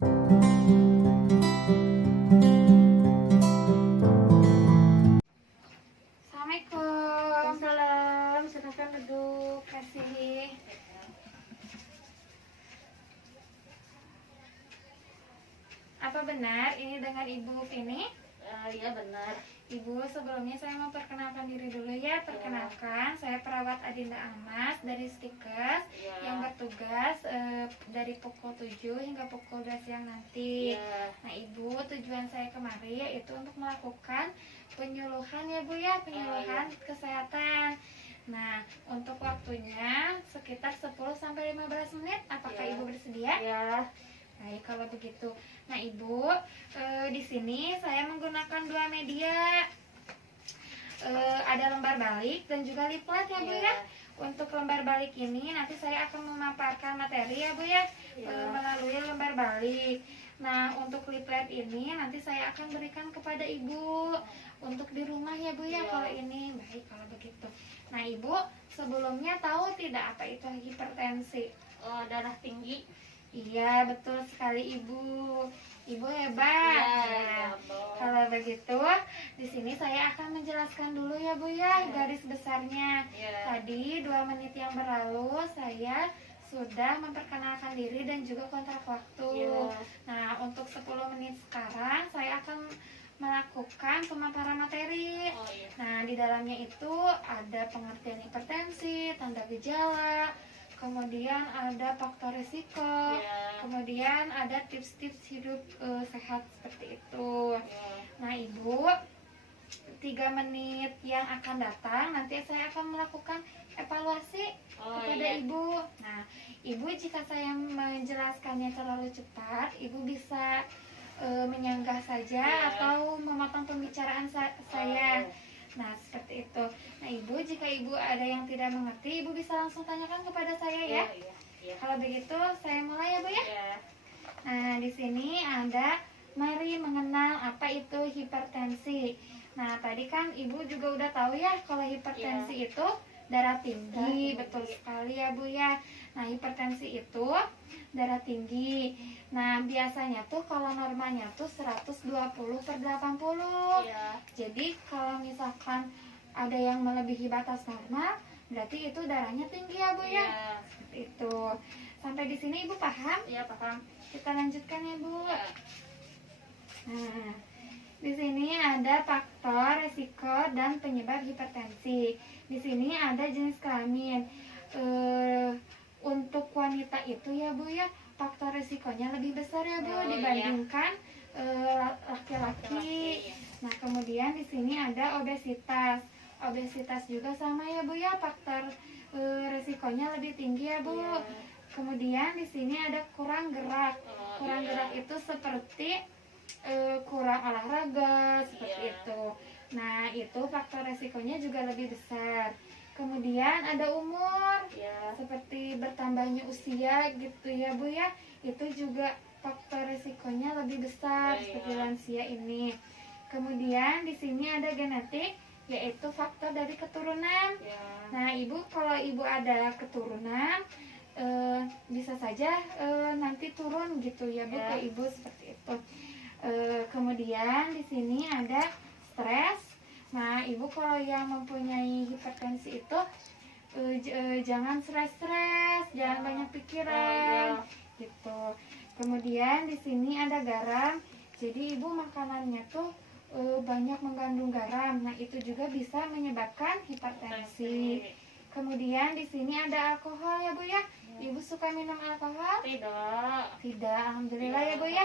Assalamualaikum. Salam, silakan duduk. Kasih. Apa benar ini dengan Ibu Vini? Iya benar. Ibu, sebelumnya saya mau perkenalkan diri dulu ya. Perkenalkan, saya perawat Adinda Amas dari Stikes yang bertugas dari pukul 7 hingga pukul 12 siang nanti. Nah Ibu, tujuan saya kemari yaitu untuk melakukan penyuluhan ya Bu ya, penyuluhan kesehatan. Nah, untuk waktunya sekitar 10-15 menit. Apakah Ibu bersedia? Ya. Baik, kalau begitu. Nah, Ibu, di sini saya menggunakan dua media. Ada lembar balik dan juga liplet ya, Bu ya. Untuk lembar balik ini nanti saya akan memaparkan materi ya, Bu ya, melalui lembar balik. Nah, untuk liplet ini nanti saya akan berikan kepada Ibu untuk di rumah ya, Bu ya, kalau ini. Baik, kalau begitu. Nah, Ibu, sebelumnya tahu tidak apa itu hipertensi? Oh, darah tinggi. Iya, betul sekali Ibu. Ibu hebat. Nah, kalau begitu, di sini saya akan menjelaskan dulu ya Bu ya, garis besarnya. Tadi 2 menit yang berlalu saya sudah memperkenalkan diri dan juga kontrak waktu. Nah, untuk 10 menit sekarang saya akan melakukan pemaparan materi. Nah, di dalamnya itu ada pengertian hipertensi, tanda gejala, kemudian ada faktor risiko, kemudian ada tips-tips hidup sehat seperti itu. Nah Ibu, 3 menit yang akan datang nanti saya akan melakukan evaluasi kepada Ibu. Nah Ibu, jika saya menjelaskannya terlalu cepat, Ibu bisa menyanggah saja atau memotong pembicaraan saya. Nah, seperti itu. Nah, Ibu, jika Ibu ada yang tidak mengerti, Ibu bisa langsung tanyakan kepada saya ya. Kalau begitu, saya mulai ya, Bu ya. Nah, di sini ada mari mengenal apa itu hipertensi. Nah, tadi kan Ibu juga udah tahu ya kalau hipertensi itu darah tinggi. Betul sekali ya, Bu ya. Nah, hipertensi itu darah tinggi. Nah, biasanya tuh kalau normalnya tuh 120/80. Jadi, kalau misalkan ada yang melebihi batas normal, berarti itu darahnya tinggi ya, Bu ya. Seperti itu. Sampai di sini Ibu paham? Iya, paham. Kita lanjutkan ya, Bu. Nah, di sini ada faktor, resiko, dan penyebab hipertensi. Di sini ada jenis kelamin. Untuk wanita itu ya Bu ya, faktor resikonya lebih besar ya Bu dibandingkan laki-laki. Nah, kemudian di sini ada obesitas. Obesitas juga sama ya Bu ya, faktor resikonya lebih tinggi ya Bu. Kemudian di sini ada kurang gerak. Kurang gerak itu seperti kurang olahraga seperti itu. Nah, itu faktor resikonya juga lebih besar. Kemudian ada umur, seperti bertambahnya usia gitu ya Bu ya, itu juga faktor resikonya lebih besar seperti lansia ini. Kemudian di sini ada genetik, yaitu faktor dari keturunan. Nah Ibu, kalau Ibu ada keturunan, bisa saja nanti turun gitu ya Bu ke Ibu seperti itu. Kemudian di sini ada stres. Nah, Ibu kalau yang mempunyai hipertensi itu jangan stres-stres, jangan banyak pikiran, gitu. Kemudian di sini ada garam. Jadi Ibu makanannya tuh banyak mengandung garam. Nah, itu juga bisa menyebabkan hipertensi. Kemudian di sini ada alkohol ya Bu ya. Ibu suka minum alkohol? Tidak. Tidak, alhamdulillah ya Bu ya.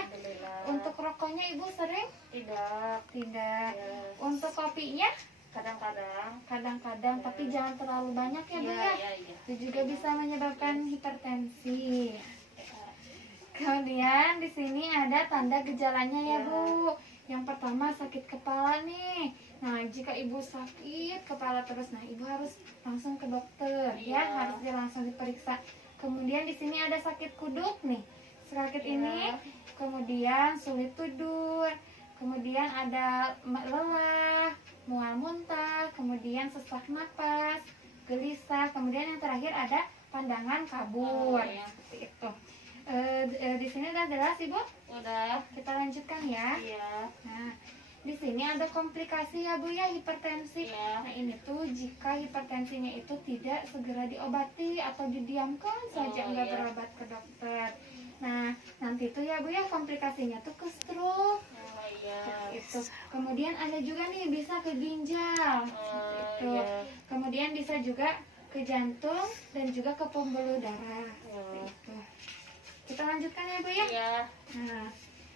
Untuk rokoknya Ibu sering? Tidak. Untuk kopinya? Kadang-kadang, tapi jangan terlalu banyak ya Bu ya. Itu juga bisa menyebabkan hipertensi. Kemudian di sini ada tanda gejalanya ya Bu. Yang pertama sakit kepala nih. Nah, jika Ibu sakit kepala terus, nah Ibu harus langsung ke dokter ya, harus langsung diperiksa. Kemudian di sini ada sakit kuduk nih. Sakit ini, kemudian sulit tidur, kemudian ada lelah, mual muntah, kemudian sesak napas, gelisah, kemudian yang terakhir ada pandangan kabur. Seperti itu. Di sini udah jelas Ibu? Udah. Kita lanjutkan ya. Iya. Nah, di sini ada komplikasi ya Bu ya, hipertensi. Iya. Nah, ini tuh jika hipertensinya itu tidak segera diobati atau didiamkan saja nggak iya. berobat ke dokter. Nah, nanti tuh ya Bu ya komplikasinya tuh ke stroke. Oh iya. Itu. Kemudian ada juga nih bisa ke ginjal. Seperti itu. Iya. Kemudian bisa juga ke jantung dan juga ke pembuluh darah. Seperti itu. Kita lanjutkan ya Bu ya. Iya. Nah,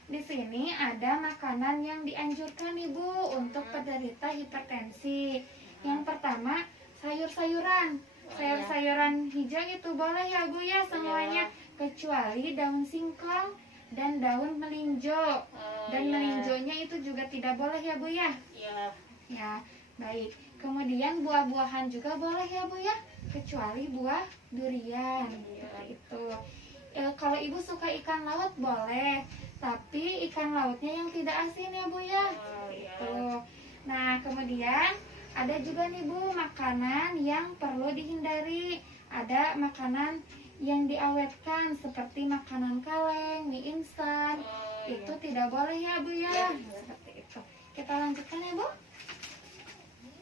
di sini ada makanan yang dianjurkan Ibu untuk penderita hipertensi. Yang pertama, sayur-sayuran. Sayur-sayuran hijau itu boleh ya Bu ya semuanya, kecuali daun singkong dan daun melinjo. Dan melinjonya itu juga tidak boleh ya Bu ya. Iya. Ya, baik. Kemudian buah-buahan juga boleh ya Bu ya, kecuali buah durian. Seperti itu. Kalau Ibu suka ikan laut boleh, tapi ikan lautnya yang tidak asin ya Bu ya. Gitu. Nah, kemudian ada juga nih Bu makanan yang perlu dihindari. Ada makanan yang diawetkan seperti makanan kaleng, mie instan. Itu tidak boleh ya Bu ya. Seperti itu. Kita lanjutkan ya Bu.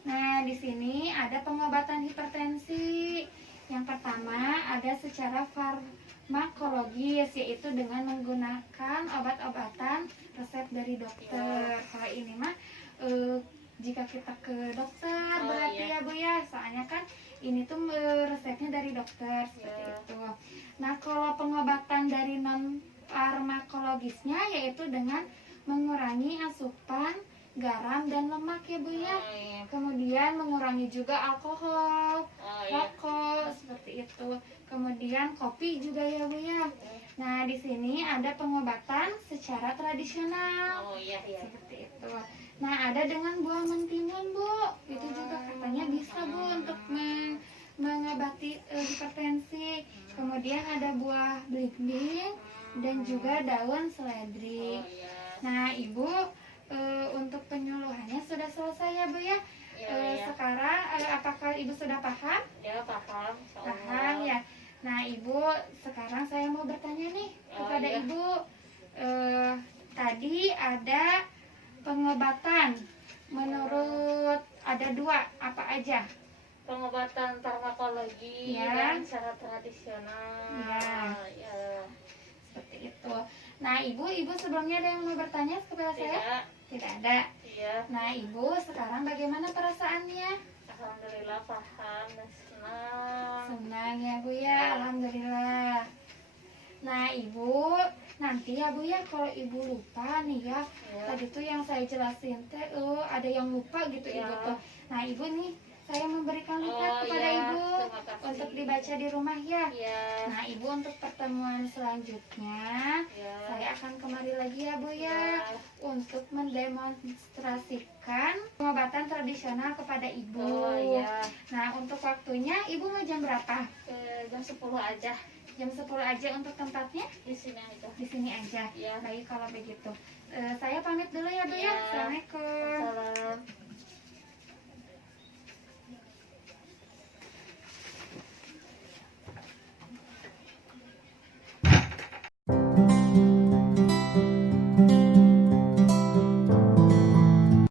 Nah, di sini ada pengobatan hipertensi. Yang pertama ada secara farmakologis, yaitu dengan menggunakan obat-obatan resep dari dokter. Kalau ini mah jika kita ke dokter berarti ya Bu ya, soalnya kan ini tuh resepnya dari dokter seperti itu. Nah, kalau pengobatan dari non farmakologisnya yaitu dengan mengurangi asupan garam dan lemak ya Bu ya. Kemudian mengurangi juga alkohol, rokok seperti itu. Kemudian kopi juga ya Bu ya. Nah, di sini ada pengobatan secara tradisional. Seperti itu. Nah, ada dengan buah mentimun Bu. Itu juga katanya bisa Bu untuk mengobati hipertensi. Kemudian ada buah belimbing dan juga daun seledri. Nah, Ibu untuk penyuluhannya sudah selesai ya Bu ya. Sekarang apakah Ibu sudah paham? Ya, paham. Paham ya. Nah, Ibu sekarang saya mau bertanya nih kepada Ibu. Tadi ada pengobatan menurut ada dua, apa aja? Pengobatan farmakologi dan secara tradisional. Ya. Seperti itu. Nah, Ibu sebelumnya ada yang mau bertanya kepada saya? Tidak ada. Iya. Nah, Ibu sekarang bagaimana perasaannya? Alhamdulillah paham dan senang. Senang ya Bu ya, alhamdulillah. Nah, Ibu nanti ya Bu ya kalau Ibu lupa nih ya, tadi tuh yang saya jelasin teh ada yang lupa gitu Ibu tuh. Nah, Ibu nih saya memberikan lipat kepada Ibu untuk dibaca di rumah ya. Nah, Ibu untuk pertemuan selanjutnya saya akan kemari lagi ya Bu ya untuk mendemonstrasikan pengobatan tradisional kepada Ibu. Nah, untuk waktunya Ibu mau jam berapa? Jam 10 aja. Jam 10 aja untuk tempatnya? Di sini aja. Di sini aja. Baik kalau begitu. Saya pamit dulu ya Bu ya. Assalamualaikum. Salam.